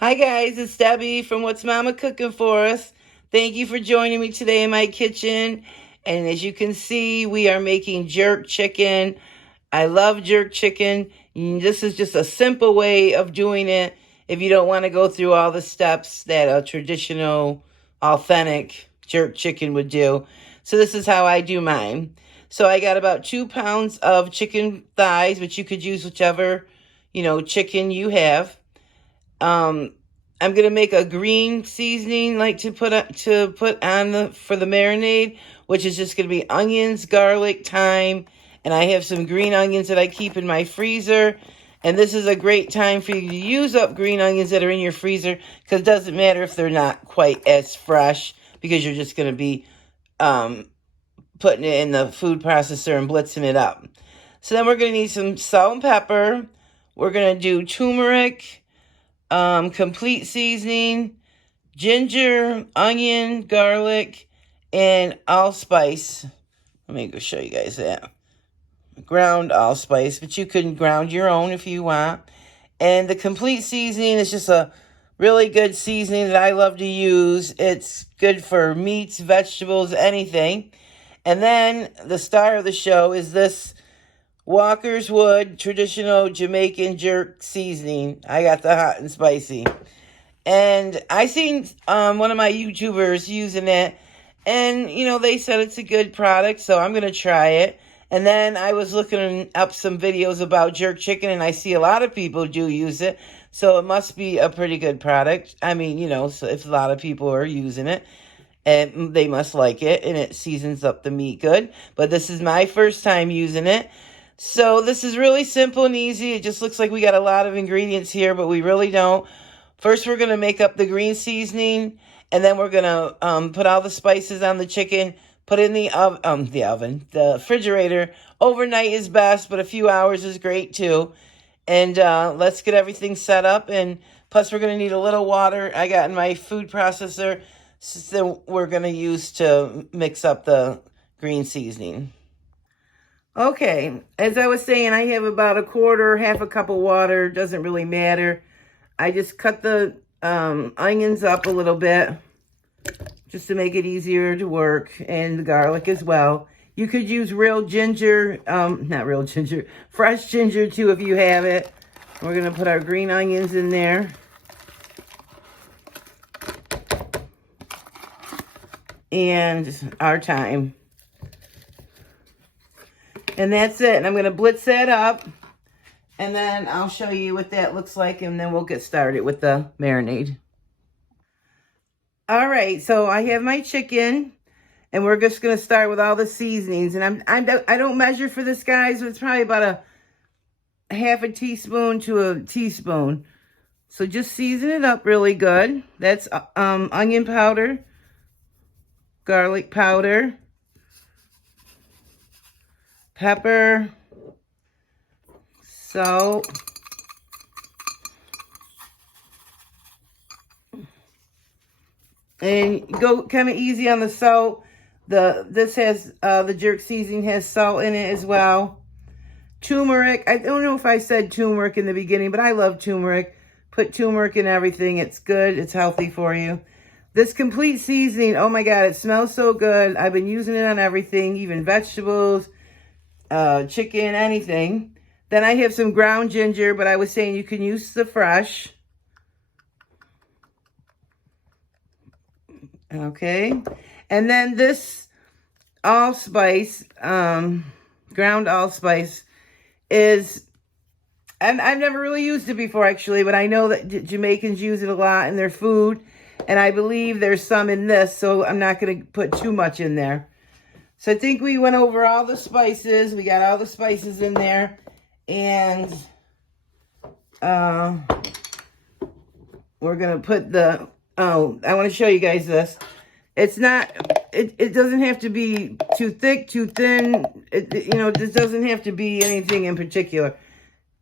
Hi guys, it's Debbie from What's Mama Cooking For Us. Thank you for joining me today in my kitchen. And as you can see, we are making jerk chicken. I love jerk chicken. This is just a simple way of doing it if you don't want to go through all the steps that a traditional, authentic jerk chicken would do. So this is how I do mine. So I got about 2 pounds of chicken thighs, which you could use whichever, chicken you have. I'm gonna make a green seasoning like to put on for the marinade, which is just gonna be onions, garlic, thyme, and I have some green onions that I keep in my freezer. And this is a great time for you to use up green onions that are in your freezer, because it doesn't matter if they're not quite as fresh, because you're just gonna be putting it in the food processor and blitzing it up. So then we're gonna need some salt and pepper. We're gonna do turmeric, complete seasoning, ginger, onion, garlic, and allspice. Let me go show you guys that. Ground allspice, but you can ground your own if you want. And the complete seasoning is just a really good seasoning that I love to use. It's good for meats, vegetables, anything. And then the star of the show is this Walkerswood traditional Jamaican jerk seasoning. I got the hot and spicy. And I seen one of my YouTubers using it, and they said it's a good product, so I'm gonna try it. And then I was looking up some videos about jerk chicken, and I see a lot of people do use it, so it must be a pretty good product. I mean, so if a lot of people are using it, and they must like it, and it seasons up the meat good. But this is my first time using it. So this is really simple and easy. It just looks like we got a lot of ingredients here, but we really don't. First, we're going to make up the green seasoning, and then we're going to put all the spices on the chicken, put in the the refrigerator. Overnight is best, but a few hours is great too. And let's get everything set up. And plus, we're going to need a little water I got in my food processor, so we're going to use to mix up the green seasoning. Okay, as I was saying, I have about a quarter, half a cup of water. Doesn't really matter. I just cut the onions up a little bit just to make it easier to work, and the garlic as well. You could use real ginger, not real ginger, fresh ginger too if you have it. We're going to put our green onions in there. And our thyme. And that's it. And I'm going to blitz that up. And then I'll show you what that looks like. And then we'll get started with the marinade. All right. So I have my chicken. And we're just going to start with all the seasonings. And I don't measure for this, guys. But it's probably about a half a teaspoon to a teaspoon. So just season it up really good. That's onion powder, garlic powder, pepper, salt, and go kind of easy on the salt. This has the jerk seasoning has salt in it as well. Turmeric. I don't know if I said turmeric in the beginning, but I love turmeric. Put turmeric in everything. It's good. It's healthy for you. This complete seasoning, oh my God, it smells so good. I've been using it on everything, even vegetables, chicken, anything. Then I have some ground ginger, but I was saying you can use the fresh. Okay. And then this allspice, ground allspice is, and I've never really used it before actually, but I know that Jamaicans use it a lot in their food. And I believe there's some in this, so I'm not going to put too much in there. So I think we went over all the spices. We got all the spices in there. And we're going to put the, I want to show you guys this. It's not, it doesn't have to be too thick, too thin. This doesn't have to be anything in particular.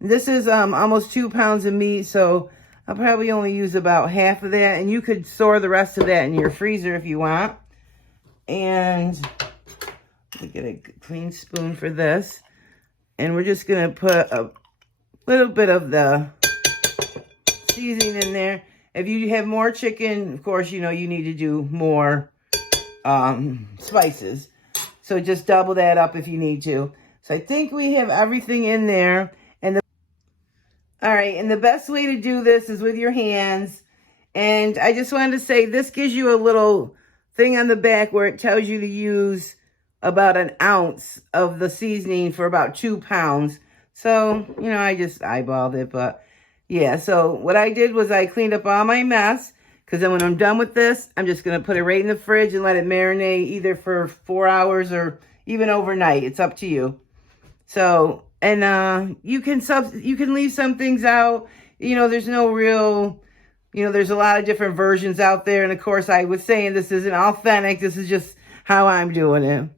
This is almost 2 pounds of meat, so I'll probably only use about half of that. And you could store the rest of that in your freezer if you want. And let me get a clean spoon for this. And we're just going to put a little bit of the seasoning in there. If you have more chicken, of course, you know, you need to do more spices. So just double that up if you need to. So I think we have everything in there. All right, and the best way to do this is with your hands. And I just wanted to say, this gives you a little thing on the back where it tells you to use about an ounce of the seasoning for about 2 pounds. So, you know, I just eyeballed it, but yeah. So what I did was I cleaned up all my mess, because then when I'm done with this, I'm just going to put it right in the fridge and let it marinate either for 4 hours or even overnight. It's up to you. So, and you can leave some things out. You know, there's no real, you know, there's a lot of different versions out there. And of course, I was saying this isn't authentic. This is just how I'm doing it.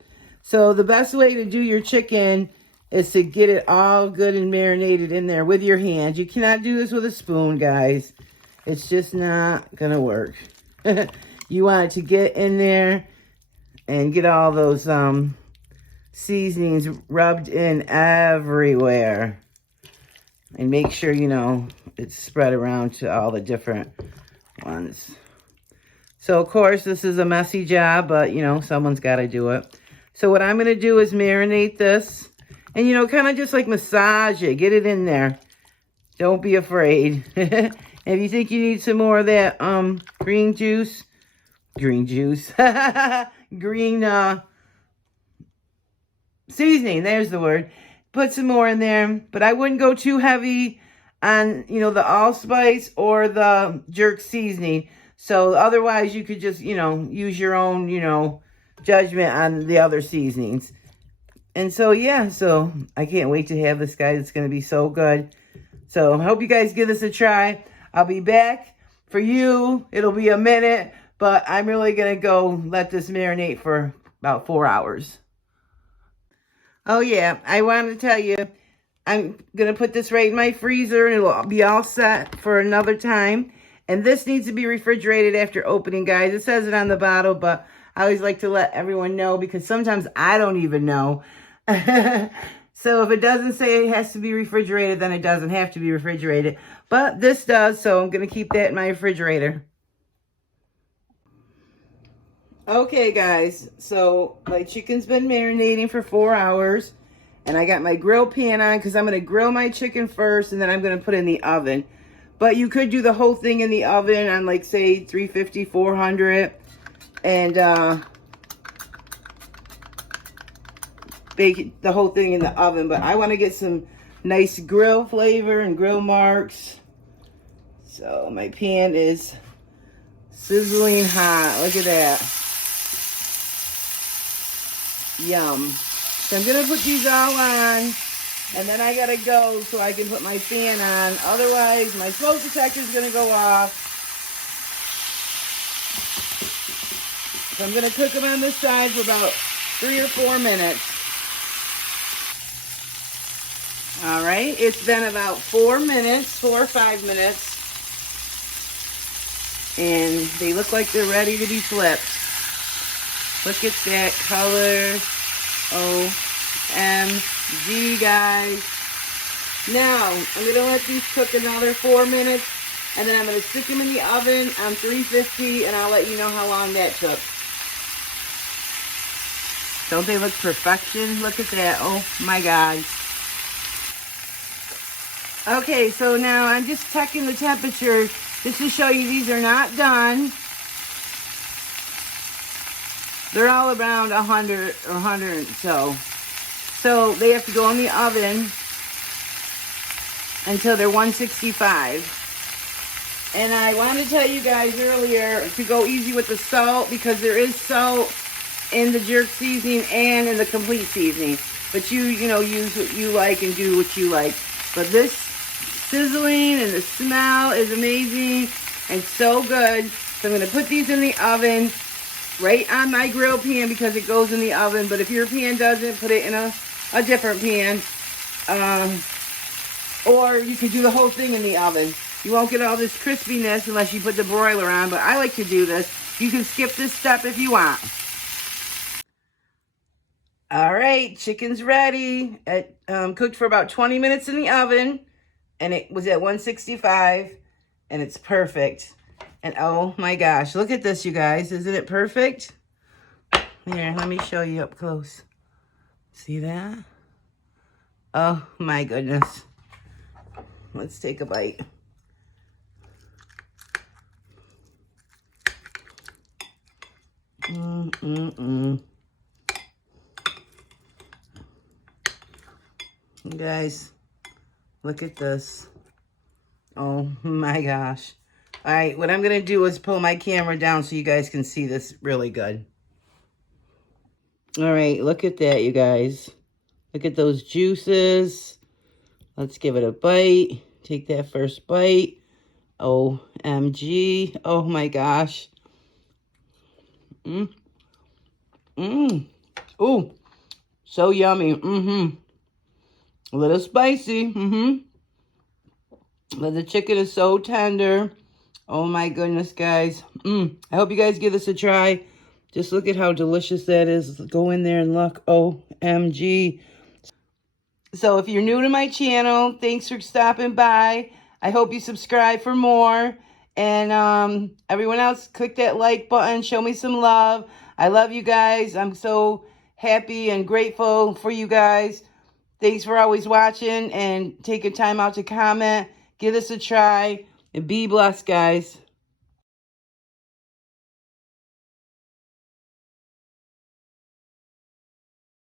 So the best way to do your chicken is to get it all good and marinated in there with your hands. You cannot do this with a spoon, guys. It's just not going to work. You want it to get in there and get all those seasonings rubbed in everywhere. And make sure, you know, it's spread around to all the different ones. So, of course, this is a messy job, but, you know, someone's got to do it. So what I'm going to do is marinate this. And, you know, kind of just like massage it. Get it in there. Don't be afraid. If you think you need some more of that green seasoning, there's the word. Put some more in there. But I wouldn't go too heavy on, you know, the allspice or the jerk seasoning. So otherwise you could just, you know, use your own, you know, judgment on the other seasonings. And so, yeah, so I can't wait to have this, guys. It's going to be so good. So I hope you guys give this a try. I'll be back. For you, it'll be a minute, but I'm really going to go let this marinate for about 4 hours. Oh, yeah, I wanted to tell you, I'm going to put this right in my freezer, and it'll be all set for another time. And this needs to be refrigerated after opening, guys. It says it on the bottle, but I always like to let everyone know, because sometimes I don't even know. So if it doesn't say it has to be refrigerated, then it doesn't have to be refrigerated. But this does, so I'm going to keep that in my refrigerator. Okay, guys, so my chicken's been marinating for 4 hours. And I got my grill pan on, because I'm going to grill my chicken first, and then I'm going to put it in the oven. But you could do the whole thing in the oven on, like, say, 350, 400. And bake the whole thing in the oven. But I want to get some nice grill flavor and grill marks. So my pan is sizzling hot. Look at that. Yum. So I'm going to put these all on. And then I got to go so I can put my fan on. Otherwise, my smoke detector is going to go off. So I'm going to cook them on this side for about 3 or 4 minutes. All right, it's been about 4 minutes, 4 or 5 minutes. And they look like they're ready to be flipped. Look at that color. OMG, guys. Now, I'm going to let these cook another 4 minutes. And then I'm going to stick them in the oven on 350. And I'll let you know how long that took. Don't they look perfection? Look at that. Oh, my God. Okay, so now I'm just checking the temperature just to show you these are not done. They're all around 100 or 100 or so. So they have to go in the oven until they're 165. And I wanted to tell you guys earlier to go easy with the salt, because there is salt in the jerk seasoning and in the complete seasoning. But you know, use what you like and do what you like. But this sizzling and the smell is amazing and so good. So I'm going to put these in the oven right on my grill pan, because it goes in the oven. But if your pan doesn't, put it in a different pan. Or you could do the whole thing in the oven. You won't get all this crispiness unless you put the broiler on, but I like to do this. You can skip this step if you want. All right, chicken's ready. It cooked for about 20 minutes in the oven, and it was at 165, and it's perfect. And oh my gosh, look at this, you guys. Isn't it perfect? Here, let me show you up close. See that? Oh my goodness. Let's take a bite. You guys, look at this. Oh my gosh. All right, what I'm going to do is pull my camera down so you guys can see this really good. All right, look at that, you guys. Look at those juices. Let's give it a bite. Take that first bite. OMG. Oh my gosh. Ooh, so yummy. A little spicy. But the chicken is so tender. Oh my goodness, guys. I hope you guys give this a try. Just look at how delicious that is. Go in there and look. OMG. So if you're new to my channel, thanks for stopping by. I hope you subscribe for more. And everyone else, click that like button. Show me some love. I love you guys. I'm so happy and grateful for you guys. Thanks for always watching and taking time out to comment. Give this a try. And be blessed, guys.